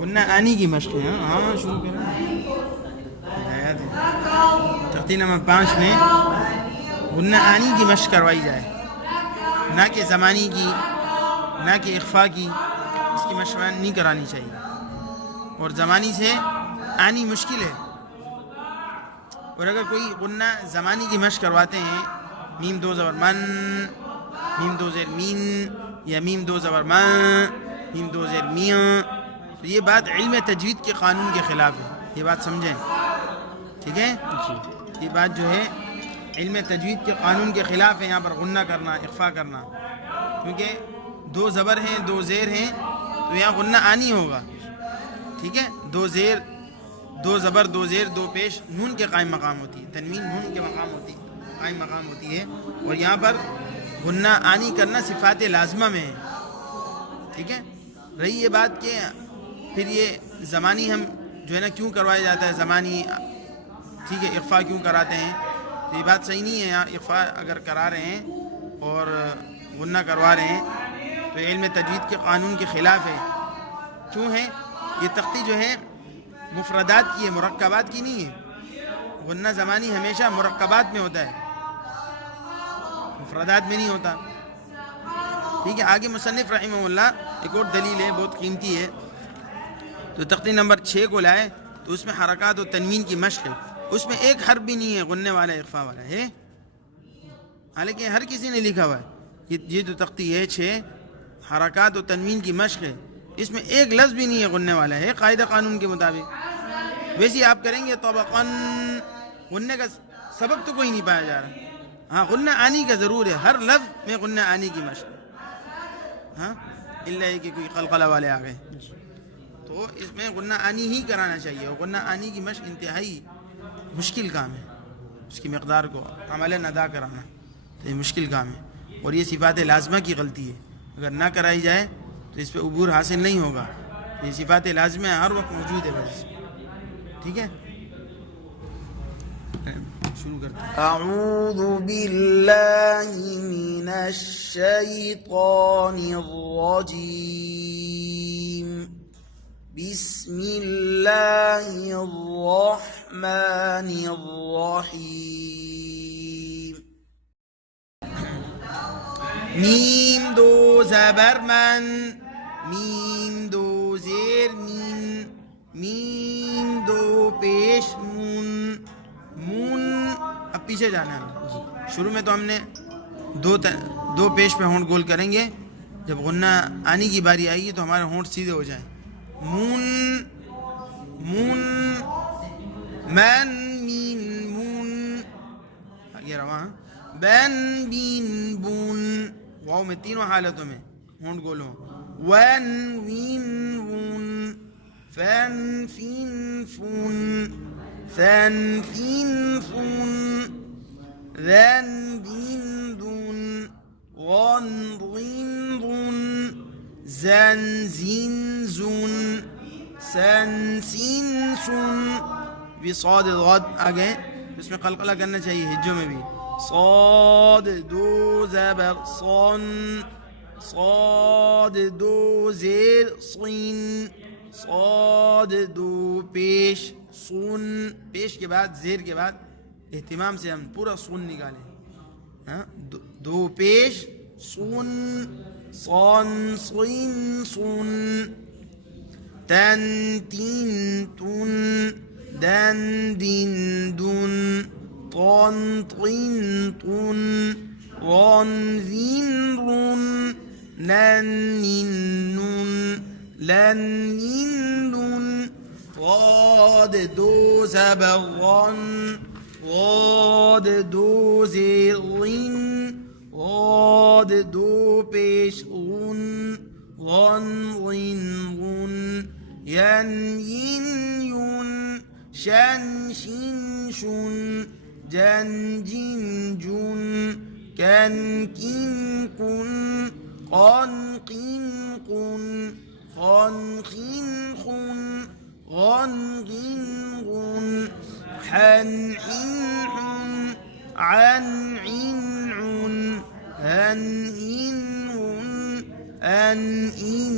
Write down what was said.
غنہ آنی کی مشق ہے. ہاں شروع کریں. ہدایات ہے تختی نمبر 5 میں غنہ آنی کی مشق کروائی جائے، نہ کہ زمانی کی، نہ کہ اخفا کی. اس کی مشق نہیں کرانی چاہیے. اور زمانی سے آنی مشکل ہے. اور اگر کوئی غنہ زمانی کی مشق کرواتے ہیں، میم دو زبر من، میم دو زیر مین، یا میم دو زبر من، میم دو زیر میاں، تو یہ بات علم تجوید کے قانون کے خلاف ہے. یہ بات سمجھیں، ٹھیک ہے؟ یہ بات جو ہے علم تجوید کے قانون کے خلاف ہے. یہاں پر غنہ کرنا، اخفا کرنا، کیونکہ 2 زبر ہیں، 2 زیر ہیں، تو یہاں غنہ آنی ہوگا. ٹھیک ہے؟ 2 زیر، 2 زبر، 2 زیر، 2 پیش نون کے قائم مقام ہوتی ہے. تنوین نون کے مقام ہوتی ہے، قائم مقام ہوتی ہے. اور یہاں پر غنہ آنی کرنا صفات لازمہ میں ہے. ٹھیک ہے؟ رہی یہ بات کہ پھر یہ زمانی ہم جو ہے نا کیوں کروایا جاتا ہے زمانی، ٹھیک ہے، اخفا کیوں کراتے ہیں، تو یہ بات صحیح نہیں ہے. یہاں اخفا اگر کرا رہے ہیں اور غنہ کروا رہے ہیں تو علم تجوید کے قانون کے خلاف ہے. کیوں ہے؟ یہ تختی جو ہے مفردات کی ہے، مرکبات کی نہیں ہے. غنہ زمانی ہمیشہ مرکبات میں ہوتا ہے، مفردات میں نہیں ہوتا. ٹھیک ہے؟ آگے مصنف رحمہ اللہ ایک اور دلیل ہے، بہت قیمتی ہے. تو تختی نمبر 6 کو لائے تو اس میں حرکات و تنوین کی مشق ہے. اس میں ایک حرف بھی نہیں ہے غننے والا، اخفا والا ہے، حالانکہ ہر کسی نے لکھا ہوا ہے. یہ جو تختی ہے 6 حرکات و تنوین کی مشق ہے، اس میں ایک لفظ بھی نہیں ہے غننے والا ہے قاعدہ قانون کے مطابق. ویسے آپ کریں گے طبقاً، غننے کا سبب تو کوئی نہیں پایا جا رہا. ہاں غنہ آنی کا ضرور ہے، ہر لفظ میں غنہ آنی کی مشق. ہاں اللہ ہے کہ کوئی قلقلہ والے آ گئے تو اس میں غنہ آنی ہی کرانا چاہیے. اور غنہ آنی کی مشق انتہائی مشکل کام ہے، اس کی مقدار کو عملاً ادا کرانا تو یہ مشکل کام ہے. اور یہ صفات لازمہ کی غلطی ہے، اگر نہ کرائی جائے تو اس پہ عبور حاصل نہیں ہوگا. یہ صفات لازمہ ہر وقت موجود ہے بس. ٹھیک ہے؟ شروع کرتے ہیں. اعوذ باللہ من الشیطان الرجیم، بسم اللہ الرحمن الرحیم. میم دو زبر من، میم دو زیر مین، میم دو پیش مون. مون اب پیچھے جانا ہے. شروع میں تو ہم نے 2 پیش پہ ہونٹ گول کریں گے، جب غنہ آنی کی باری آئے گی تو ہمارے ہونٹ سیدھے ہو جائیں. مون، مون، من، مین، مون. آگے رواں بن، بین، بون. واؤ میں تینوں حالتوں میں ہونٹ گول ہوں. ون، وین، وون. فن، فین، فون. ثن، فین، فون. ذن، دین، دون. غن، ضین، ضون. زن، زین، زون. سن، سین، سن. بصاد غد آگے اس میں قلقلہ کرنا چاہیے ہجوں میں بھی. صاد 2 زبر صن، صاد 2 زیر صین. صاد 2 پیش صن. پیش کے بعد زیر کے بعد اہتمام سے ہم پورا صن نکالیں. 2 پیش صن، صن، صین، صن. تن، تین، تن. دن، دین، دن. طن، طین، طن. رن، ذین، رن. نن، نین، نن. لن، لین، لن. ضاد 2 زبر غن، ضاد 2 زیر غین. ضاد 2 پیش غن، غن، غین، غن. ین، ین، یون. شن، شین، شن. جن، جین، جن. کن، کین، کن. قن، قین، قن. خن، خین، خن. غن، غین، غن. حن، حین، حن. عن، عین، عن. هن، هین، هن. أن، إن،